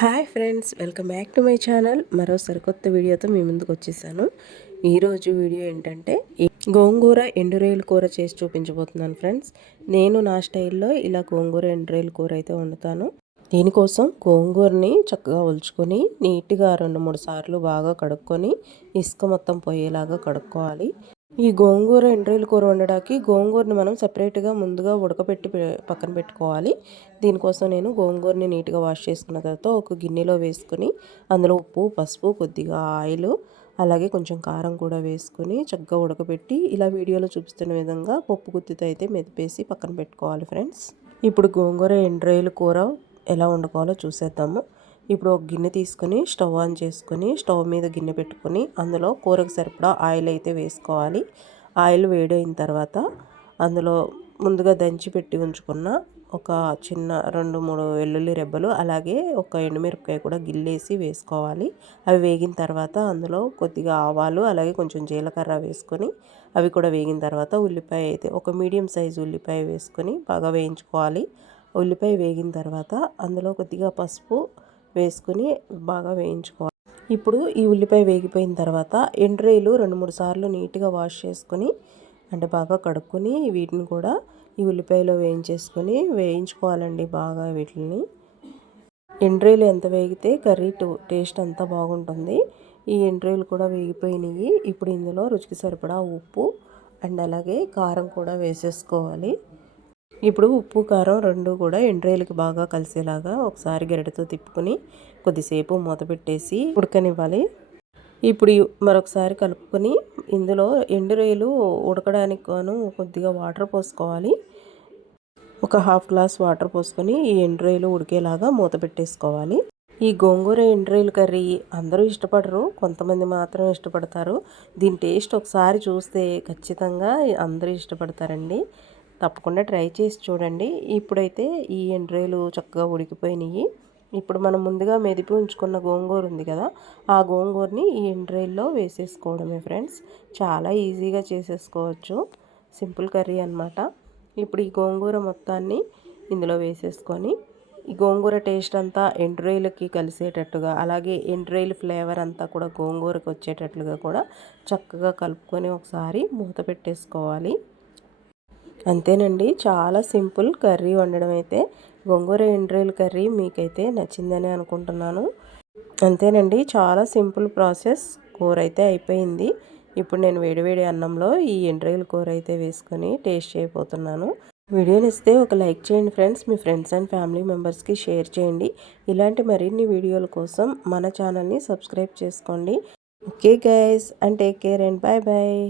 Hi friends, welcome back to my channel. మరో సరికొత్త వీడియోతో మీ ముందుకు వచ్చేసాను. ఈరోజు వీడియో ఏంటంటే గోంగూర ఎండురొయ్యల కూర చేసి చూపించబోతున్నాను ఫ్రెండ్స్. నేను నా స్టైల్లో ఇలా గోంగూర ఎండురొయ్యల కూర అయితే వండుతాను. దీనికోసం గోంగూరని చక్కగా ఒలుచుకొని నీట్గా 2-3 సార్లు బాగా కడుక్కొని ఇసుక మొత్తం పోయేలాగా కడుక్కోవాలి. ఈ గోంగూర ఎండ్రాయిల కూర వండడానికి గోంగూరని మనం సపరేట్గా ముందుగా ఉడకబెట్టి పక్కన పెట్టుకోవాలి. దీనికోసం నేను గోంగూరని నీట్గా వాష్ చేసుకున్న తర్వాత ఒక గిన్నెలో వేసుకొని అందులో ఉప్పు, పసుపు, కొద్దిగా ఆయిల్, అలాగే కొంచెం కారం కూడా వేసుకొని చక్కగా ఉడకబెట్టి ఇలా వీడియోలో చూపిస్తున్న విధంగా పప్పు గుత్తితో అయితే మెదిపేసి పక్కన పెట్టుకోవాలి ఫ్రెండ్స్. ఇప్పుడు గోంగూర ఎండ్రాయిల కూర ఎలా వండుకోవాలో చూసేద్దాము. ఇప్పుడు ఒక గిన్నె తీసుకొని స్టవ్ ఆన్ చేసుకొని స్టవ్ మీద గిన్నె పెట్టుకొని అందులో కూరకు సరిపడా ఆయిల్ అయితే వేసుకోవాలి. ఆయిల్ వేడైన తర్వాత అందులో ముందుగా దంచి పెట్టి ఉంచుకున్న ఒక చిన్న 2-3 వెల్లుల్లి రెబ్బలు, అలాగే ఒక ఎండుమిరపకాయ కూడా గిల్లేసి వేసుకోవాలి. అవి వేగిన తర్వాత అందులో కొద్దిగా ఆవాలు, అలాగే కొంచెం జీలకర్ర వేసుకొని అవి కూడా వేగిన తర్వాత ఉల్లిపాయ అయితే ఒక మీడియం సైజు ఉల్లిపాయ వేసుకొని బాగా వేయించుకోవాలి. ఉల్లిపాయ వేగిన తర్వాత అందులో కొద్దిగా పసుపు వేసుకుని బాగా వేయించుకోవాలి. ఇప్పుడు ఈ ఉల్లిపాయ వేగిపోయిన తర్వాత ఎండ్రాయిలు 2-3 సార్లు నీట్గా వాష్ చేసుకొని అంటే బాగా కడుక్కొని వీటిని కూడా ఈ ఉల్లిపాయలో వేయించుకోవాలండి బాగా వీటిని. ఎండ్రాయిలు ఎంత వేగితే కర్రీ టేస్ట్ అంతా బాగుంటుంది. ఈ ఎండ్రాయిలు కూడా వేగిపోయినాయి. ఇప్పుడు ఇందులో రుచికి సరిపడా ఉప్పు అండ్ అలాగే కారం కూడా వేసేసుకోవాలి. ఇప్పుడు ఉప్పు, కారం రెండు కూడా ఎండ్రాయిలకి బాగా కలిసేలాగా ఒకసారి గరిటెతో తిప్పుకొని కొద్దిసేపు మూత పెట్టేసి ఉడకనివ్వాలి. ఇప్పుడు మరొకసారి కలుపుకొని ఇందులో ఎండురొయ్యలు ఉడకడానికి కొద్దిగా వాటర్ పోసుకోవాలి. ఒక హాఫ్ గ్లాస్ వాటర్ పోసుకొని ఈ ఎండురొయ్యలు ఉడికేలాగా మూత పెట్టేసుకోవాలి. ఈ గోంగూర ఎండురొయ్యల కర్రీ అందరూ ఇష్టపడరు, కొంతమంది మాత్రం ఇష్టపడతారు. దీని టేస్ట్ ఒకసారి చూస్తే ఖచ్చితంగా అందరూ ఇష్టపడతారండి. తప్పకుండా ట్రై చేసి చూడండి. ఇప్పుడైతే ఈ ఎండ్రాయిలు చక్కగా ఉడికిపోయినాయి. ఇప్పుడు మనం ముందుగా మెదిపి ఉంచుకున్న గోంగూర ఉంది కదా, ఆ గోంగూరని ఈ ఎండ్రాయిల్లో వేసేసుకోవడమే ఫ్రెండ్స్. చాలా ఈజీగా చేసేసుకోవచ్చు, సింపుల్ కర్రీ అనమాట. ఇప్పుడు ఈ గోంగూర మొత్తాన్ని ఇందులో వేసేసుకొని ఈ గోంగూర టేస్ట్ అంతా ఎండ్రాయిలకి కలిసేటట్టుగా, అలాగే ఎండ్రాయిల్ ఫ్లేవర్ అంతా కూడా గోంగూరకు వచ్చేటట్లుగా కూడా చక్కగా కలుపుకొని ఒకసారి మూత పెట్టేసుకోవాలి. అంతేనండి, చాలా సింపుల్ కర్రీ వండడం అయితే. గోంగూర ఎండ్రాయిల్ కర్రీ మీకైతే నచ్చిందని అనుకుంటున్నాను. అంతేనండి, చాలా సింపుల్ ప్రాసెస్. కూర అయితే అయిపోయింది. ఇప్పుడు నేను వేడివేడి అన్నంలో ఈ ఎండ్రాయిల్ కూర అయితే వేసుకొని టేస్ట్ చేయబోతున్నాను. వీడియోని ఇస్తే ఒక లైక్ చేయండి ఫ్రెండ్స్. మీ ఫ్రెండ్స్ అండ్ ఫ్యామిలీ మెంబర్స్కి షేర్ చేయండి. ఇలాంటి మరిన్ని వీడియోల కోసం మన ఛానల్ని సబ్స్క్రైబ్ చేసుకోండి. Okay guys, and take care and bye bye.